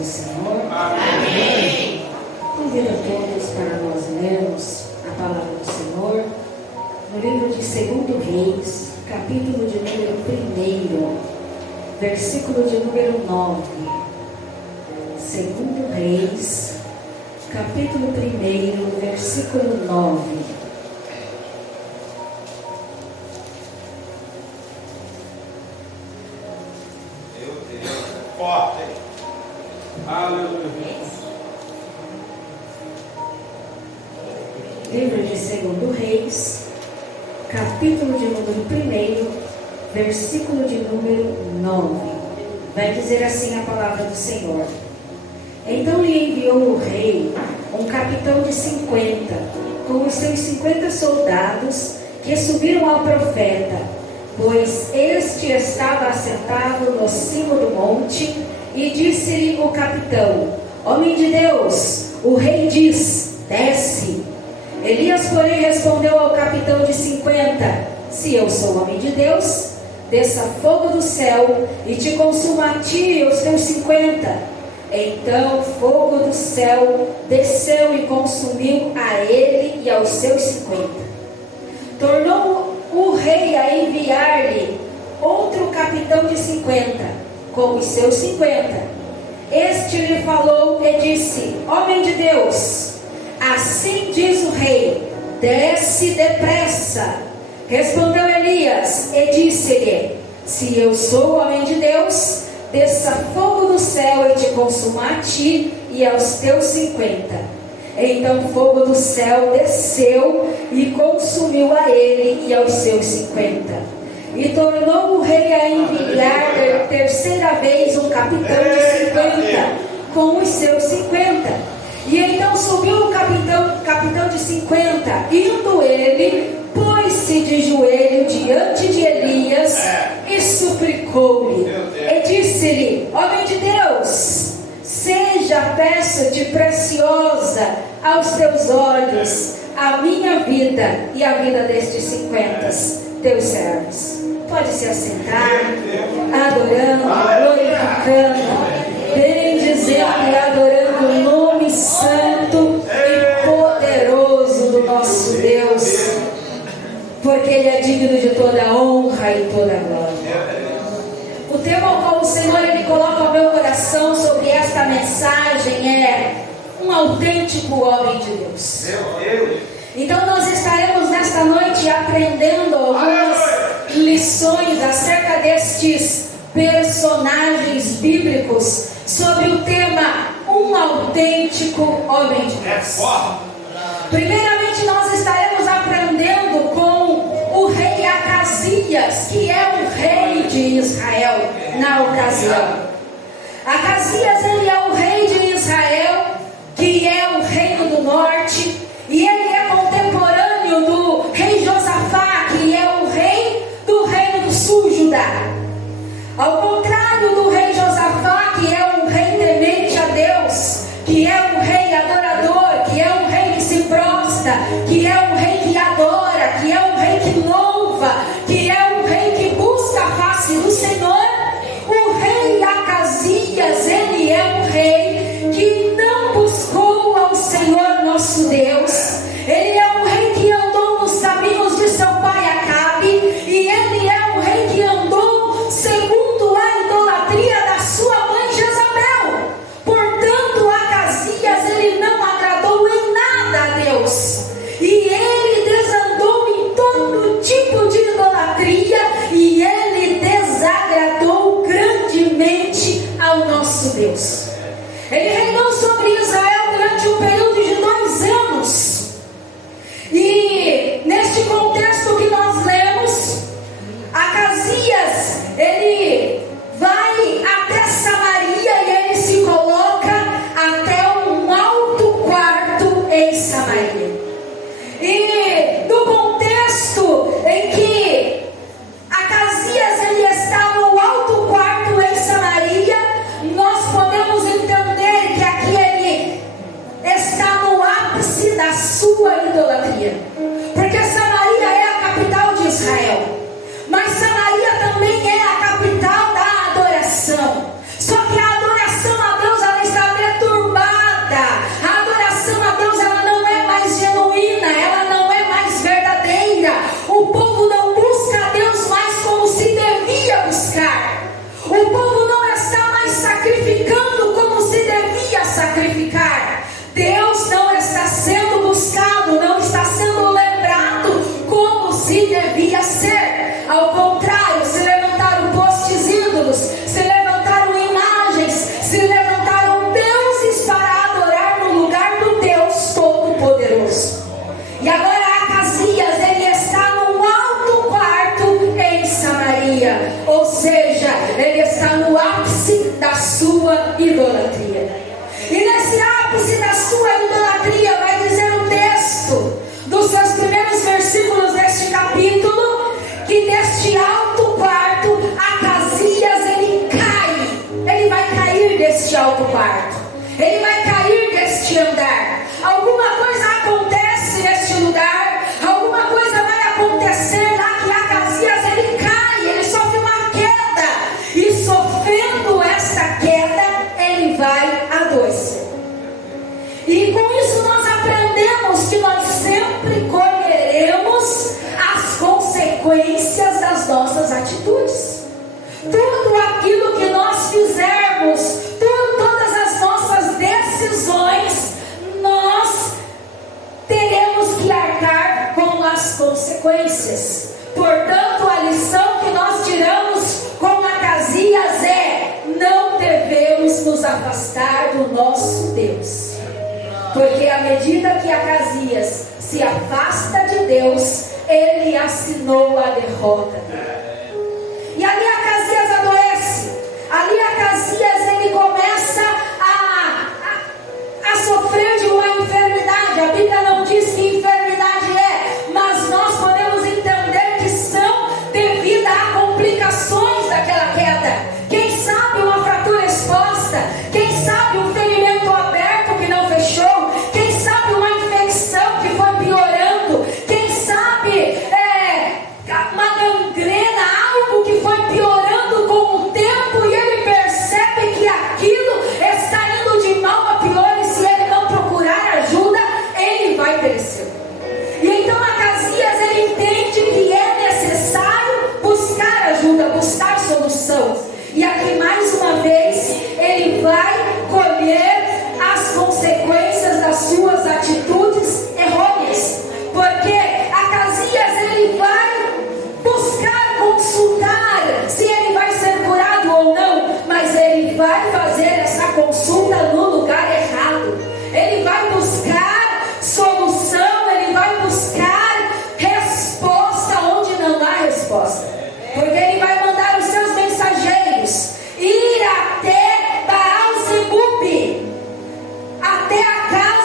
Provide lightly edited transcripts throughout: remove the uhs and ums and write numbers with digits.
do Senhor. Amém. Convido a todos para nós lermos a palavra do Senhor no livro de 2 Reis, capítulo de número 1, versículo de número 9. 2 Reis, capítulo 1, versículo 9. Meu Deus, é forte. Aleluia. Livro de 2 Reis, capítulo de número 1, versículo de número 9. Vai dizer assim a palavra do Senhor. Então lhe enviou o rei um capitão de 50, com os seus 50 soldados, que subiram ao profeta, pois este estava assentado no cimo do monte, e disse-lhe o capitão: Homem de Deus, o rei diz: desce. Elias, porém, respondeu ao capitão de 50: Se eu sou homem de Deus, desça fogo do céu e te consuma a ti e os teus 50. Então fogo do céu desceu e consumiu a ele e aos seus 50. Tornou o rei a enviar-lhe outro capitão de 50, com os seus 50. Este lhe falou e disse: Homem de Deus, assim diz o rei: desce depressa. Respondeu Elias e disse-lhe: Se eu sou homem de Deus, desça fogo do céu e te consuma a ti e aos teus 50. Então fogo do céu desceu e consumiu a ele e aos seus 50. E tornou o rei a enviar terceira vez um capitão de 50, com os seus 50. E então subiu o capitão de 50, indo ele, pôs-se de joelho diante de Elias e suplicou-lhe. E disse-lhe: Homem de Deus, seja, peço-te, preciosa aos teus olhos a minha vida e a vida destes 50 teus servos. Pode se assentar, adorando, glorificando, bendizendo e adorando o nome santo e poderoso do nosso Deus, porque Ele é digno de toda a honra e toda a glória. O tema ao qual o Senhor Ele coloca ao meu coração sobre esta mensagem é um autêntico homem de Deus. Então nós estaremos nesta noite aprendendo algumas lições acerca destes personagens bíblicos sobre o tema um autêntico homem de Deus. Primeiramente nós estaremos aprendendo com o rei Acasias, que é o rei de Israel na ocasião. Acasias, ele é o rei de Israel, que é o reino do norte, e ele é contemporâneo do rei Josafá, que é o rei do reino do sul, Judá. Ao contrário do rei Josafá, que é um rei temente a Deus, que é um rei adorador, que é um rei que se prostra, que é um rei que adora, que é um rei que louva, que é um rei que busca a face do Senhor, o rei Acasias, ele é um rei que não buscou ao Senhor nosso Deus. Ele é um rei que andou nos caminhos de seu pai Acabe, e ele é um rei que andou segundo a idolatria da sua mãe Jezabel. Portanto, Acasias, ele não agradou em nada a Deus, e ele desandou em todo tipo de idolatria, e ele desagradou grandemente ao nosso Deus. Ele reinou sobre Israel durante um período de 2 anos. E neste contexto que nós lemos, Acasias, ele vai até Samaria e ele se coloca até um alto quarto em Samaria. E no contexto em que Acasias ele está no alto quarto em Samaria, nós podemos entender que aqui ele está no ápice da idolatria. E nesse ápice da sua idolatria, vai dizer o texto dos seus primeiros versículos deste capítulo, que deste alto quarto, Acasias, ele cai. Ele vai cair deste alto quarto. Ele vai cair deste andar. Alguma coisa acontece neste lugar. Alguma coisa vai acontecer lá que Acasias, ele cai. Ele sofre uma queda. E sofrendo essa queda, ele vai adoecer. E com isso nós aprendemos que nós sempre colheremos as consequências das nossas atitudes. Tudo aquilo que nós fizermos, todas as nossas decisões, nós teremos que arcar com as consequências. Portanto, a lição que nós tiramos com Acasias é: não devemos nos afastar do nosso Deus. Porque à medida que Acasias se afasta de Deus, ele assinou a derrota dele. E ali Acasias adoece. Ali Acasias, ele começa a sofrer de uma enfermidade. A Bíblia não diz que enfermidade é, mas nós podemos entender que são devido a complicações daquela queda. Quem sabe uma fratura exposta, quem sabe um ferimento aberto que não fechou, quem sabe uma infecção que foi piorando, quem sabe uma gangrena, algo que foi piorando com o tempo, e ele percebe que aquilo está indo de mal a pior, e se ele não procurar ajuda, ele vai perecer. E então Acasias, ele entende que é necessário buscar ajuda, buscar solução. E aqui mais uma vez ele vai colher as consequências das suas atitudes errôneas. Porque Acasias, ele vai buscar consultar se ele vai ser curado ou não, mas ele vai fazer essa consulta no lugar errado. Ele vai buscar solução, ele vai buscar resposta onde não há resposta. Porque ele vai mandar os seus mensageiros ir até Baal-Zebub, até a casa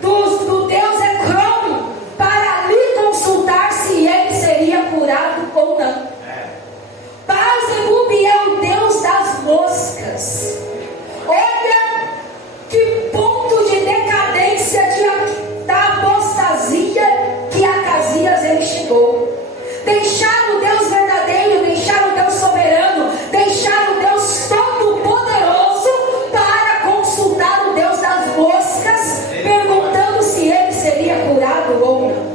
do Deus Ecrom, para lhe consultar se ele seria curado ou não. Baal-Zebub é o Deus das moscas. Olha que ponto de decadência da apostasia que Acasias ele chegou. Deixar o Deus verdadeiro, deixar o Deus soberano, deixar o Deus todo-poderoso para consultar o Deus das moscas, perguntando se ele seria curado ou não.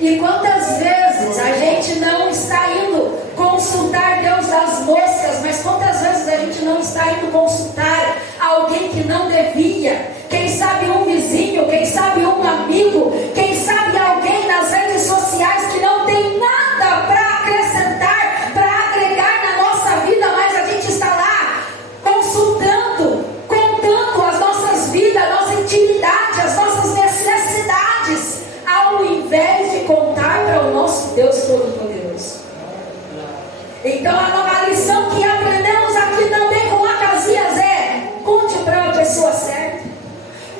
E quantas vezes a gente não está indo consultar Deus das moscas, mas quantas vezes a gente não está indo consultar alguém que não devia? Quem sabe um vizinho, quem sabe um amigo, quem sabe alguém nas redes sociais que não tem nada para acrescentar, para agregar na nossa vida, mas a gente está lá consultando, contando as nossas vidas, a nossa intimidade, as nossas necessidades, ao invés de contar para o nosso Deus Todo-Poderoso. Então a nova lição que aprendemos aqui também com Acasias é: conte para a pessoa certa,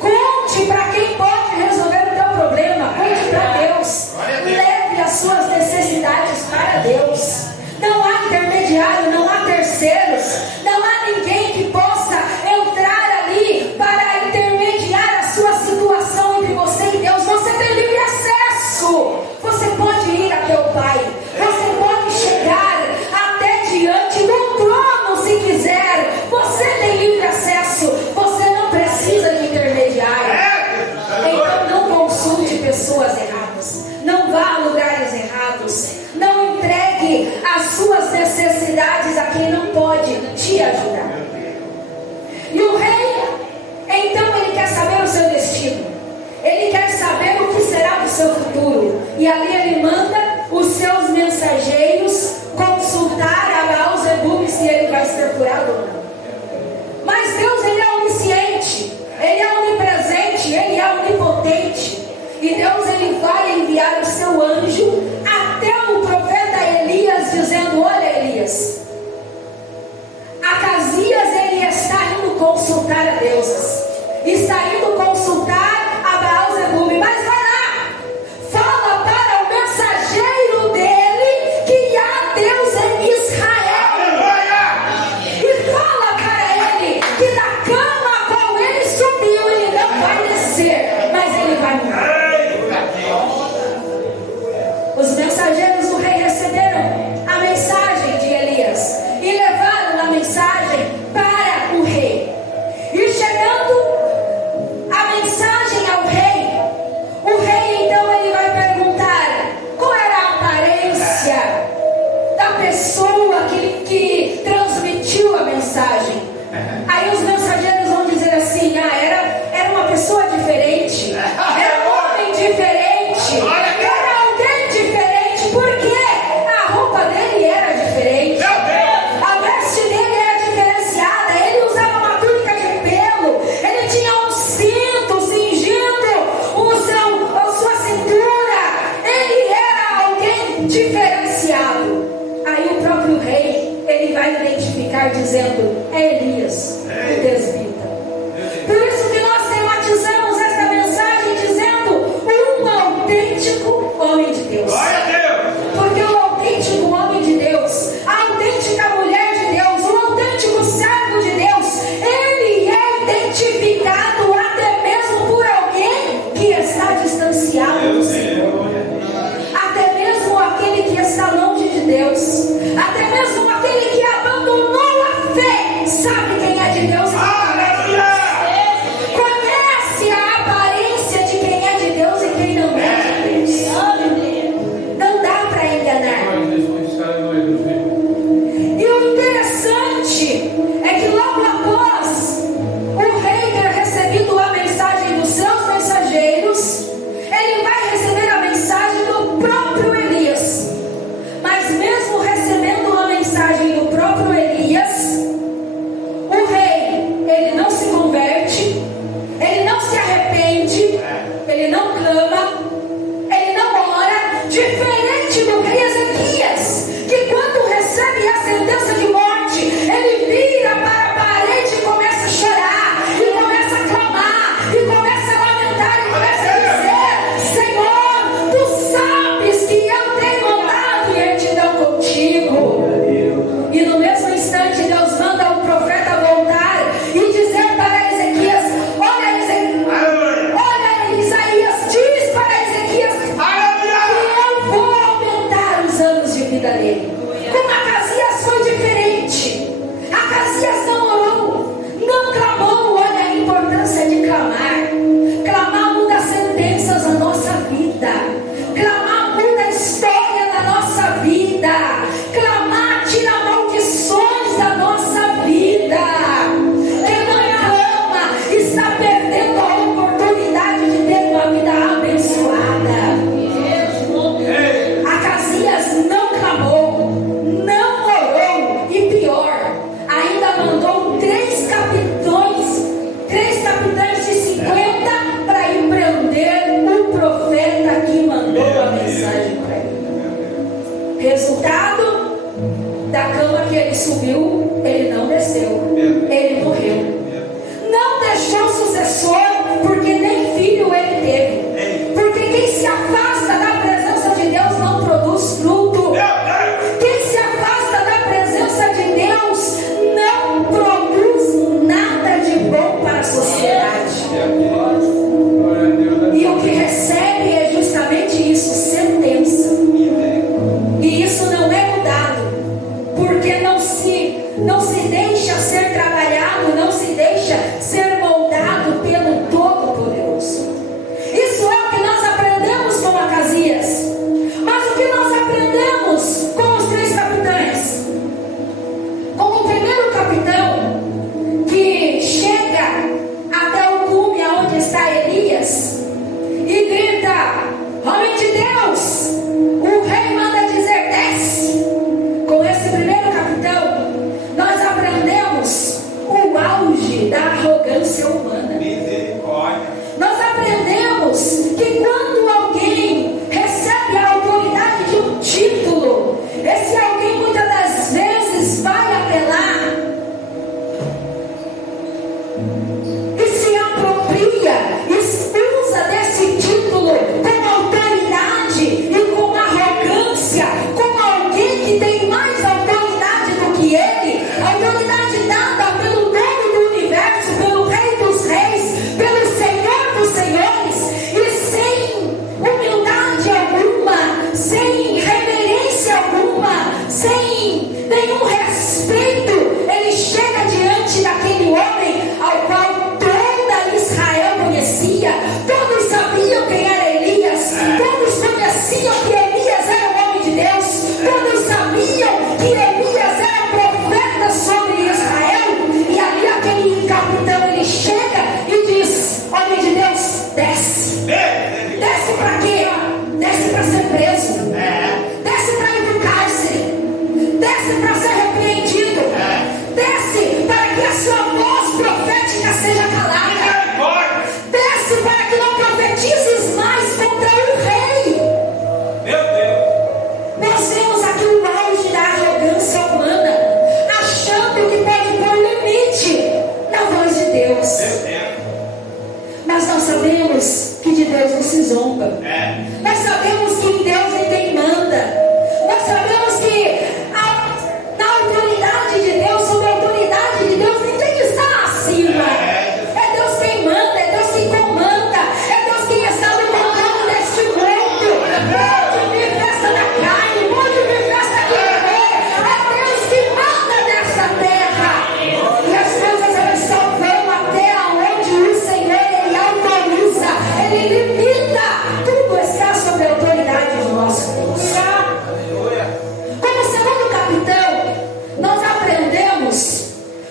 conte para quem pode resolver o teu problema, conte para Deus, leve as suas necessidades para Deus. Não há intermediário, não há terceiros, não há ninguém que possa entrar ali para intermediar a sua situação entre você e Deus. Você tem livre acesso, você pode ir até o Pai, você pode chegar até diante do trono se quiser. Você tem livre acesso, você não precisa de intermediário. Então não consulte pessoas erradas, não vá a lugares errados, não entregue as suas necessidades a quem não pode te ajudar. E o rei, então, ele quer saber o seu destino, ele quer saber o que será do seu futuro, e ali ele manda os seus mensageiros consultar a Baal-Zebub se ele vai ser curado ou não. Mas Deus, ele é onisciente, ele é onipresente, ele é onipotente, e Deus, ele vai enviar o seu anjo até o profeta Elias, dizendo: olha, Elias, Acasias, ele subiu, ele não desceu, ele morreu. Não deixou sucessor, porque nem filho ele teve. Porque quem se afasta da presença de Deus não produz fruto. Quem se afasta da presença de Deus não produz nada de bom para a sociedade. E o que recebe é justamente isso, sentença. E isso não é mudado, porque não se deixa ser trabalhado, não se deixa ser moldado pelo Todo-Poderoso. Isso é o que nós aprendemos com Acasias. Mas o que nós aprendemos com os 3 capitães? Com o primeiro capitão, que chega até o cume aonde está Elias e grita: homem de Deus, o rei manda dizer, desce. Com esse primeiro capitão, nós aprendemos o auge da arrogância humana. Nós aprendemos que quando alguém recebe a autoridade de um título, esse alguém muitas das vezes vai apelar e se apropria, usa desse título com autoridade e com arrogância, como alguém que tem mais autoridade do que ele, autoridade dada pelo dono do universo, pelo Rei dos Reis, pelo Senhor dos Senhores, e sem humildade alguma, sem reverência alguma, sem nenhum respeito, ele chega diante daquele homem ao qual toda Israel conhecia. Todos sabiam quem era Elias, todos conheciam que Elias era o homem de Deus, todos sabiam que Elias era profeta sobre Israel. E ali aquele capitão, ele chega e diz: homem de Deus, desce. Desce para quê? Desce para ser preso, desce para ir para o cárcere, desce para ser repreendido, desce para que a sua voz profética seja calada, desce para que não profetizes mais contra o rei. Nós vemos aqui o auge da arrogância humana, achando que pode pôr limite na voz de Deus. Mas nós sabemos que de Deus não se zomba. Nós sabemos que em Deus ninguém manda. Nós sabemos que na autoridade de Deus, sob a autoridade de Deus, ninguém está acima. É Deus quem manda, é Deus quem comanda, é Deus quem está no comando deste mundo. Pode vir festa da carne, pode vir festa que for, é Deus que manda nessa terra. E as coisas elas só vão até onde o Senhor ele autoriza, ele limita. Tudo está sob a autoridade do nosso Deus. Como segundo capitão, nós aprendemos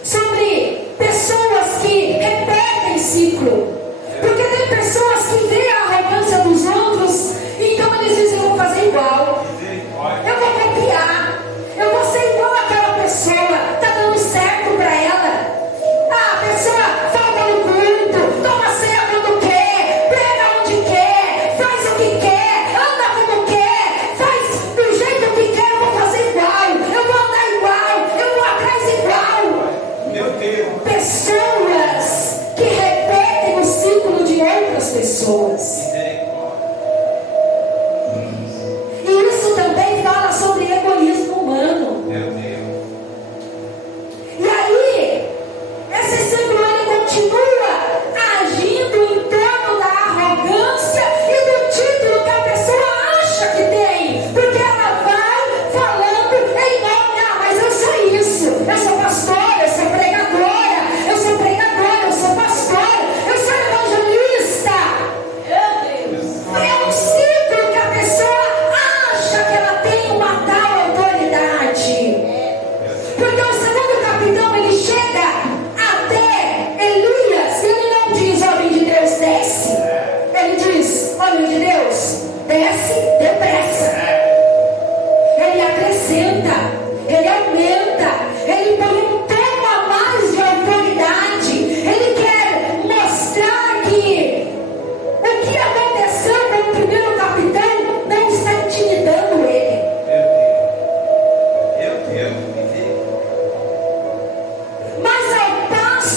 sobre pessoas que repetem ciclo. Porque tem pessoas que veem a arrogância dos outros, então eles dizem: eu vou fazer igual, eu vou copiar, eu vou ser igual àquela pessoa, está dando certo para ela. A pessoa falta no culto, toma ceia quando quer, prega onde quer, faz o que quer, anda como quer, faz do jeito que quer. Eu vou fazer igual, eu vou andar igual, eu vou atrás igual. Pessoas que repetem o ciclo de outras pessoas. E isso também fala sobre egoísmo humano. E aí, esse ciclo ele continua agindo em torno da arrogância e do título que a pessoa acha que tem. Porque ela vai falando em nome: mas eu sou isso, eu sou pastora, eu sou pregadora, eu sou pastora, eu sou evangelista.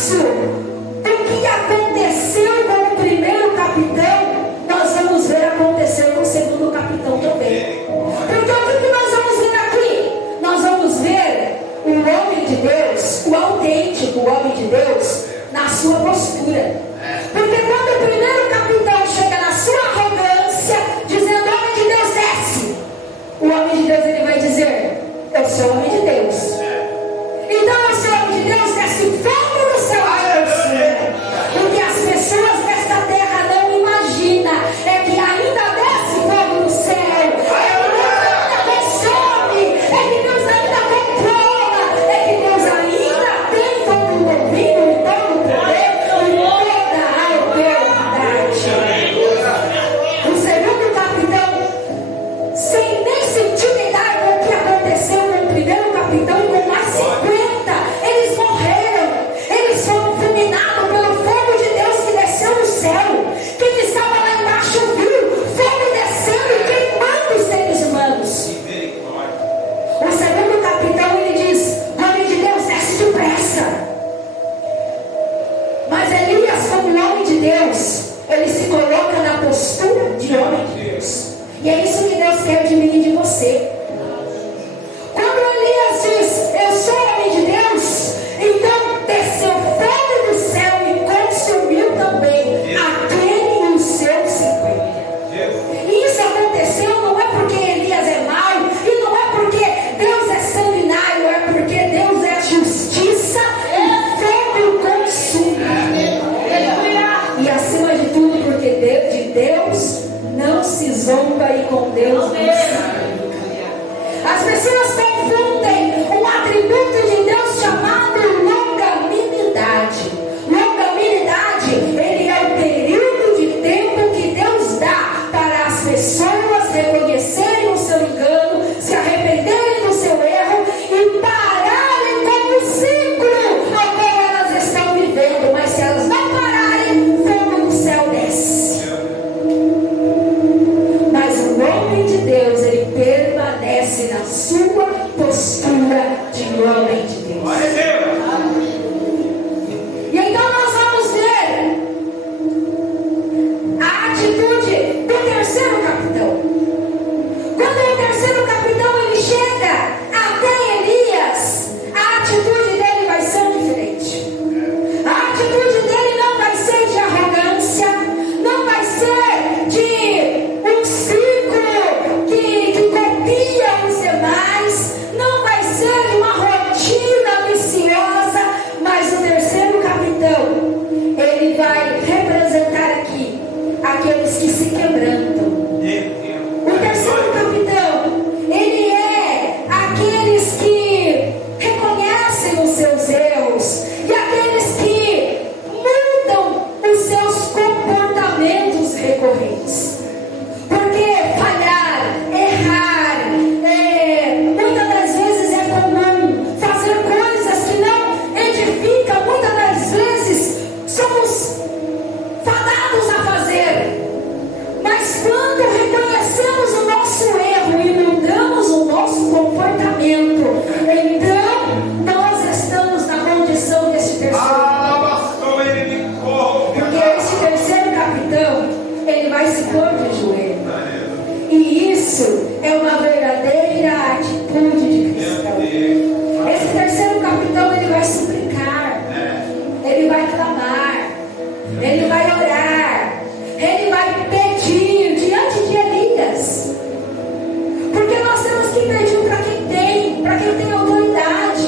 isso, o que aconteceu com o primeiro capitão, nós vamos ver acontecer com o segundo capitão também. Porque o que nós vamos ver aqui? Nós vamos ver o homem de Deus, o autêntico homem de Deus, na sua postura. Porque quando o primeiro capitão chega na sua arrogância, dizendo: homem de Deus, desce, o homem de Deus ele vai dizer: eu sou homem de Deus. Então eu sou homem de Deus, desce fogo do céu. O que as pessoas desta terra não imaginam é que ainda desce fogo do céu, é que Deus ainda consome, é que Deus ainda controla, é que Deus ainda tem todo o domínio e todo o poder e toda a autoridade. O segundo capitão, sem nem se intimidar com o que aconteceu com o primeiro capitão e com mais 50, eles morreram, eles foram fulminados pelo fogo de Deus que desceu do céu. Quem estava lá embaixo viu fogo descendo e queimando os seres humanos. O segundo capitão ele diz: homem de Deus, desce depressa. Mas Elias, como homem de Deus, ele se coloca na postura de homem de Deus. E é isso que Deus quer de mim e de você. Quando Elias diz: eu sou homem de Deus, então desceu fogo do céu e consumiu também aquele e os seus 50. E isso aconteceu não é porque Elias é mau, e não é porque Deus é sanguinário, é porque Deus é justiça e fogo consumidor. E acima de tudo, porque de Deus não se zomba e com Deus não se brinca. As pessoas confundem um atributo de Deus chamado longanimidade. Longanimidade, ele é o período de tempo que Deus dá para as pessoas reconhecerem o seu engano, se arrependerem do seu erro e pararem com o ciclo ao qual elas estão vivendo. Mas se elas não pararem, fogo do céu desce. Mas o homem de Deus, ele permanece na sua postura de homem de Deus. E então nós vamos ver a atitude do terceiro capitão. Quando o terceiro capitão ele chega até Elias, a atitude dele vai ser diferente. A atitude dele não vai ser de arrogância, não vai ser de um ciclo que copia os demais, não vai ser de uma rotina viciosa, mas o terceiro capitão, ele vai representar aqui aqueles que se quebrantam. O terceiro capitão, ele é aqueles que reconhecem os seus erros e aqueles que mudam os seus comportamentos recorrentes. Porque falhar, errar, muitas das vezes é comum. Fazer coisas que não edificam, muitas das vezes somos fadados a fazer. Mas quando reconhecemos o nosso erro e mudamos o nosso comportamento, então nós estamos na condição desse terceiro. Porque esse terceiro capitão, ele vai se pôr de joelho. E isso é uma verdadeira atitude de cristão. Esse terceiro capitão, ele vai suplicar, ele vai clamar, ele vai orar, ele vai pedir diante de Elias. Porque nós temos que pedir para quem tem autoridade.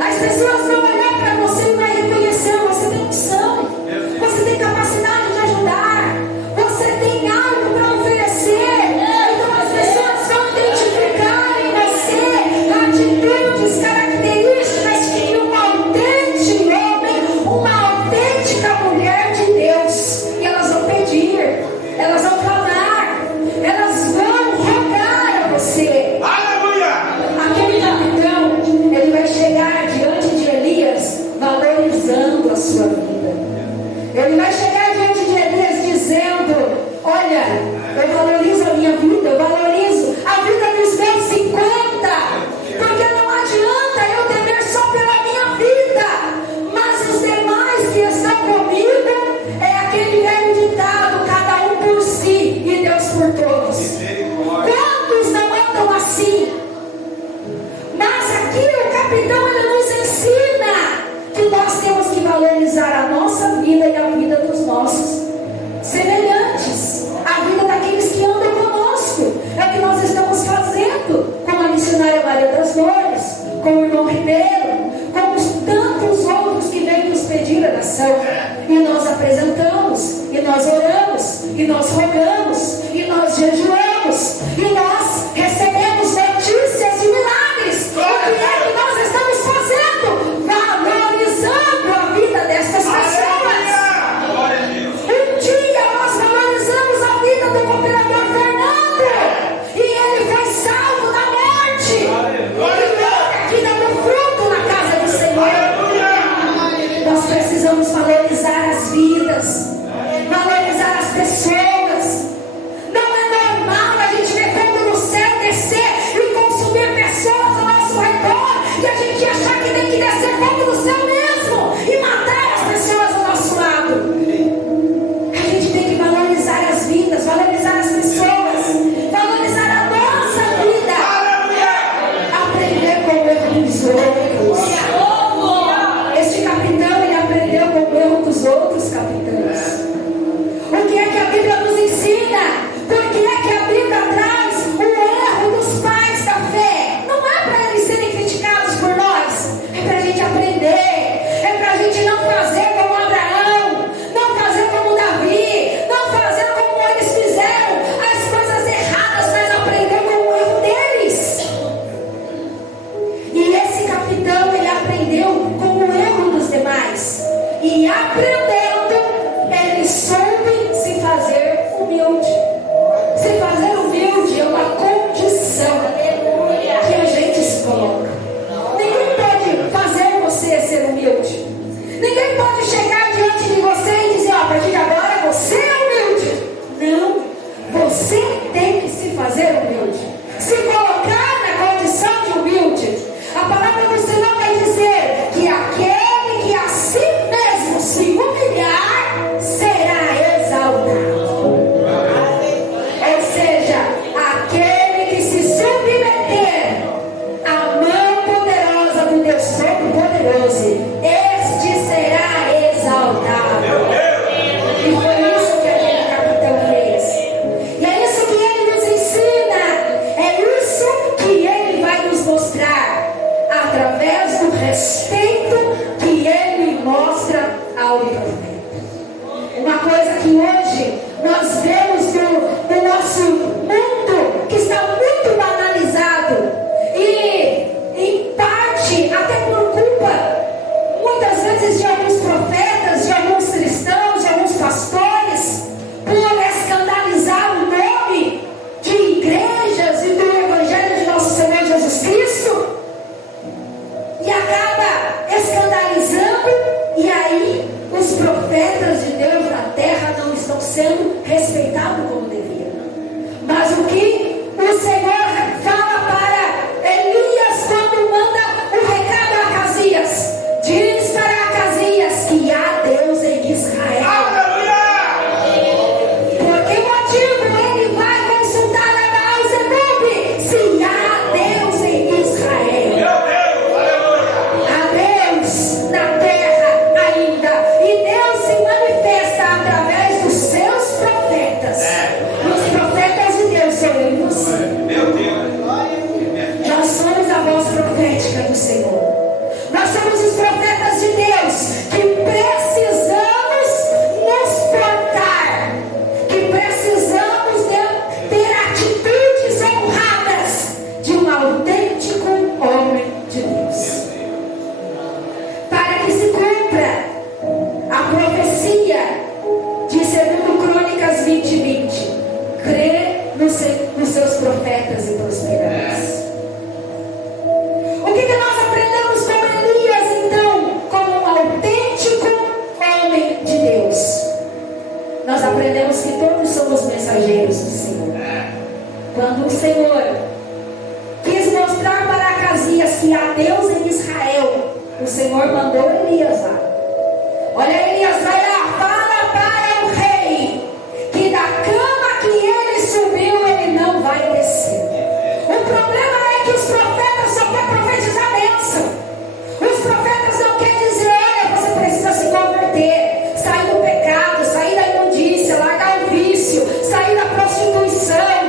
As pessoas vão olhar para você e vai reconhecer: você tem unção, você tem capacidade de ajudar, você tem algo para oferecer. Então as pessoas vão identificar em você atitudes, características que um autêntico homem, uma autêntica mulher de Deus, e elas vão pedir, elas vão clamar, elas vão rogar a você. Aquele capitão, ele vai chegar diante de Elias valorizando a sua vida. Ele vai chegar diante de Elias dizendo: olha, eu valorizo a minha vida, eu valorizo a vida dos meus 50, porque não adianta eu temer só pela minha vida, mas os demais oração. E nós apresentamos, e nós oramos, e nós rogamos, e nós jejuamos, e nós recebemos notícias de milagres. O que é que nós estamos fazendo? Valorizando a vida destas pessoas. Um dia nós valorizamos a vida do cooperador Fernando, e ele foi salvo da morte. E olha aqui dando fruto na casa do Senhor. Nós precisamos valorizar as vidas, valorizar as pessoas. Não é normal a gente ver fogo no céu descer e consumir pessoas ao nosso redor, e a gente achar que tem que descer fogo no céu mesmo e matar as pessoas ao nosso lado. A gente tem que valorizar as vidas, valorizar as pessoas, valorizar a nossa vida, aprender com o erro dos outros. Este capitão, ele aprendeu com o erro dos outros capitães. O que é que a Bíblia nos ensina? Por que é que a Bíblia traz o erro dos pais da fé? Não é para eles serem criticados por nós, é para a gente aprender, é para a gente não fazer como Abraão, não fazer como Davi, não fazer como eles fizeram, as coisas erradas, mas aprender com o erro deles. E esse capitão, ele aprendeu com o erro dos demais, e aprendendo, ele soube se fazer humilde. Se fazer humilde é uma condição que a gente se coloca. Ninguém pode fazer você ser humilde. Ninguém pode chegar diante de você e dizer: ó, a partir de agora você é humilde. Não, você tem que se fazer humilde, se colocar na condição de humilde. A palavra do Senhor vai dizer que aquele que a si mesmo se humilhar será exaltado. Ou seja, aquele que se submeter à mão poderosa do Deus Todo-Poderoso, este será exaltado. E foi isso que aquele capitão fez. E é isso que ele nos ensina. É isso que ele vai nos mostrar através do respeito que ele mostra ao profeta. Uma coisa que hoje nós vemos no nosso mundo, que está muito banalizado, e em parte até por culpa muitas vezes de alguns profetas, de alguns cristãos, de alguns pastores, por escandalizar o nome de igrejas e do Evangelho de nosso Senhor Jesus Cristo, e acaba escandalizando, e aí os profetas de Deus na terra não estão sendo respeitados como deviam. Mas o que o Senhor fala para Elias quando manda o recado a Acasias? Diz para Acasias que há Deus em Israel. Por que motivo ele vai consultar a Baal-Zebub se há Deus em Israel? Há Deus na terra ainda, e Deus se manifesta através dos seus profetas. Os profetas de Deus são eu e você. Nós somos a voz profética do Senhor. Nós somos os profetas de Deus que precisamos nos portar, que precisamos ter atitudes honradas de um autêntico homem de Deus, para que se cumpra a profecia de 2 Crônicas 20:20. Crê nos seus profetas e prosperarás. O que nós aprendemos com Elias, então, como um autêntico homem de Deus? Nós aprendemos que todos somos mensageiros do Senhor. Quando o Senhor quis mostrar para Acasias que há Deus em Israel, o Senhor mandou Elias lá. Olha, Elias, vai lá, fala para o rei que da cama que ele subiu, ele não vai descer. O problema é que os profetas só querem profetizar bênção. Os profetas não querem dizer: olha, você precisa se converter, sair do pecado, sair da imundícia, largar o vício, sair da prostituição.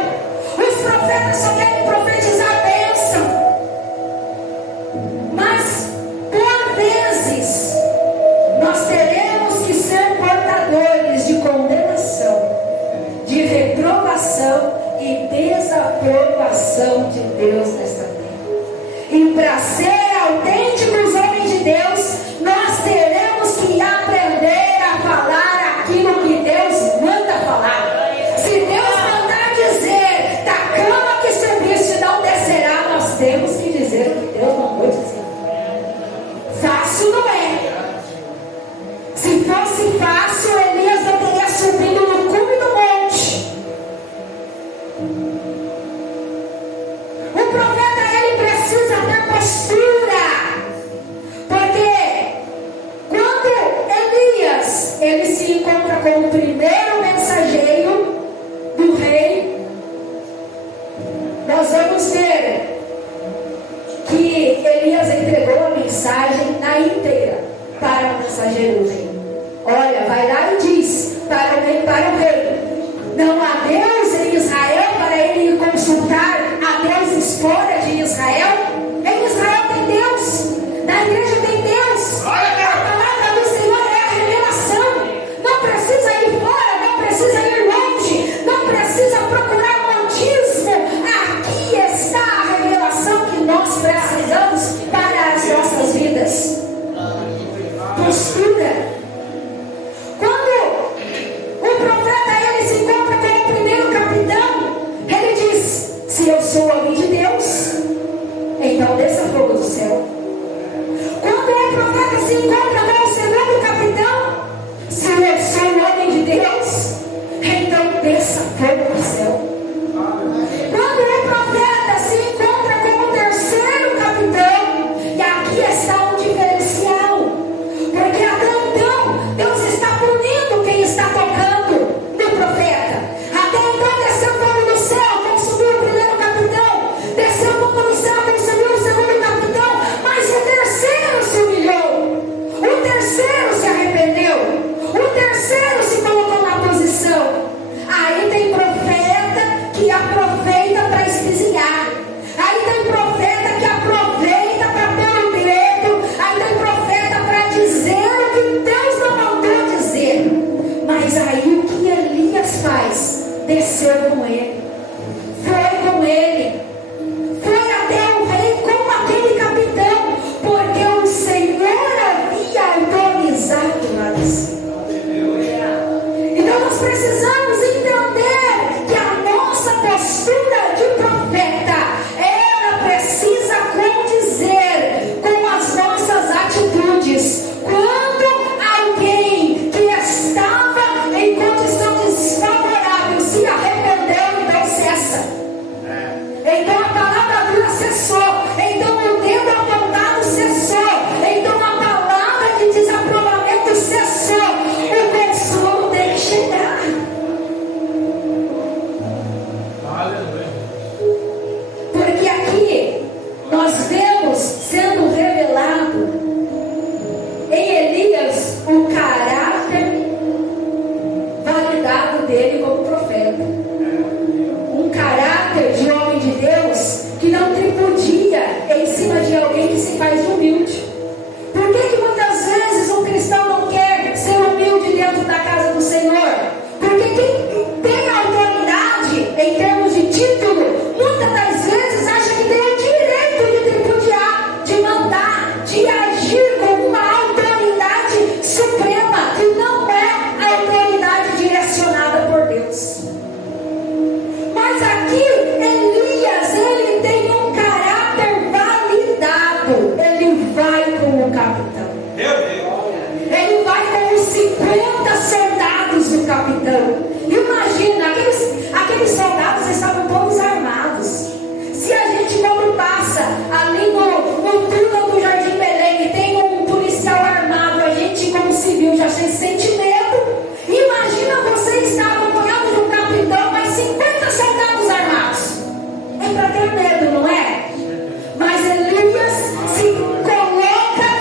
Os profetas só querem profetizar bênção. Mas, por vezes, revelação de Deus nesta terra. E para ser autênticos homens de Deus, nós teremos que aprender a falar aquilo que Deus manda falar. Se Deus mandar dizer, da cama que subiste não descerá, nós temos que dizer o que Deus mandou dizer. Fácil não é. Se fosse fácil, Elias não teria subido no cume do monte. O profeta, ele precisa ter postura. Porque quando Elias, ele se encontra com o primeiro mensageiro do rei, nós vamos ver que Elias entregou a mensagem na íntegra para o mensageiro do rei. Olha, vai lá e diz para o rei: não há Deus em Israel para ele consultar a Deus fora de Israel? Em Israel tem Deus, na igreja tem Deus. A palavra do Senhor é a revelação. Não precisa ir fora, não precisa ir longe, não precisa procurar modismo. Aqui está a revelação que nós precisamos para as nossas vidas. Postura. Quando o profeta, ele se encontra com o primeiro capitão, ele diz: se eu sou homem de Deus, então desça fogo do céu. Quando o profeta se encontra com o segundo capitão, se eu sou homem de Deus, então desça fogo do céu. Quando o profeta se encontra com o terceiro capitão, e aqui está um diferencial, porque até então Deus está punindo quem está tocando no profeta. Até então desceu fogo do céu, consumiu o primeiro capitão, desceu fogo do céu, consumiu o segundo capitão, mas o terceiro se humilhou, o terceiro se arrependeu, o terceiro se colocou na posição. Aí tem profeta que aproveita para espezinhar, aí tem profeta que aproveita para pôr o dedo, aí tem profeta para dizer o que Deus não mandou dizer. Mas aí o que Elias faz? Desceu com ele, foi com ele, foi até o rei com aquele capitão, porque o Senhor havia autorizado lá de cima. Então nós precisamos entender que a nossa postura de profeta, ela precisa condizer com as nossas atitudes. Quando alguém que estava em condição desfavorável se arrependeu, então cessa. Então a palavra dura cessou, então o dedo apontado cessou, então a palavra de desaprovamento cessou. O consolo tem que chegar. Porque aqui nós vemos sendo revelado em Elias o caráter validado dele como profeta. Um caráter de homem de Deus que não tripudia em cima de alguém que se faz humilde. Por que muitas vezes um cristão não quer ser humilde dentro da casa do Senhor? Porque quem tem autoridade em termos de título, muitas das vezes acha que tem o direito de tripudiar, de mandar, de agir com uma autoridade suprema, que não é a autoridade direcionada por Deus. Mas aqui Elias, ele tem um caráter validado. Ele vai com o capitão, ele vai com os 50 soldados do capitão. Imagina, aqueles soldados estavam todos armados. Se a gente, quando passa ali no túnel do Jardim Belém e tem um policial armado, a gente como civil já se sente medo. Imagina você estar acompanhado de um capitão, mas 50 soldados armados. É para ter medo, não é? Mas Elias se coloca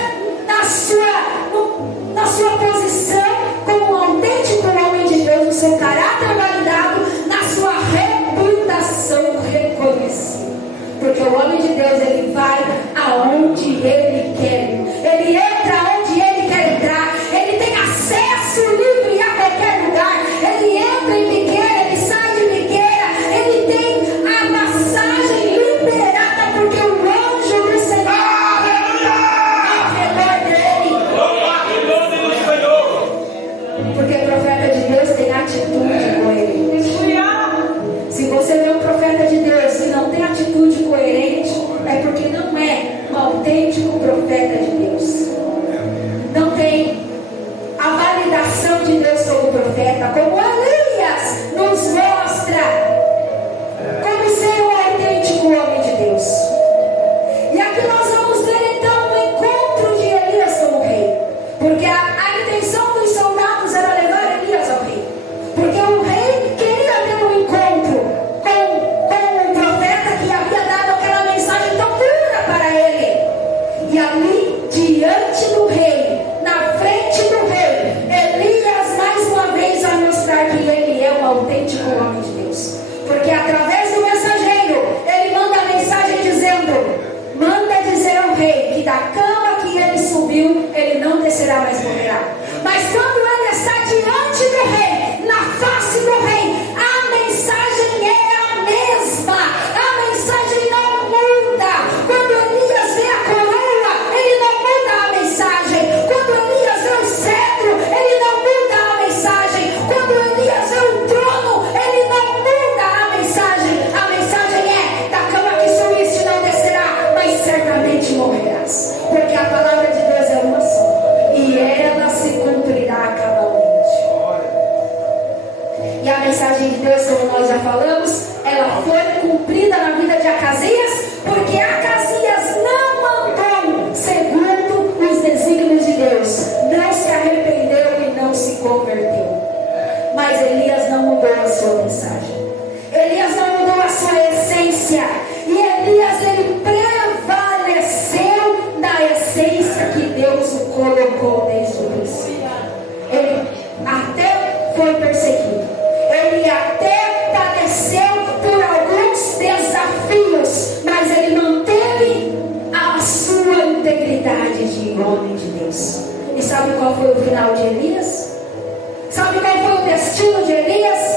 na sua posição como um autêntico homem de Deus, no seu caráter validado, na sua reputação reconhecida. Porque o homem de Deus, ele vai aonde ele quer, ele entra onde ele quer entrar, ele tem acesso livre a qualquer lugar, ele entra em Biqueira, ele sai de Biqueira, ele tem a passagem mensagem de Deus, como nós já falamos, ela foi cumprida na vida de Acasias, porque Acasias não andou segundo os desígnios de Deus, não se arrependeu e não se converteu. Mas Elias não mudou a sua mensagem, Elias não mudou a sua essência, e Elias, ele prevaleceu na essência que Deus o colocou desde o princípio. Ele até foi perseguido, ele até padeceu por alguns desafios, mas ele manteve a sua integridade de homem de Deus. E sabe qual foi o final de Elias? Sabe qual foi o destino de Elias?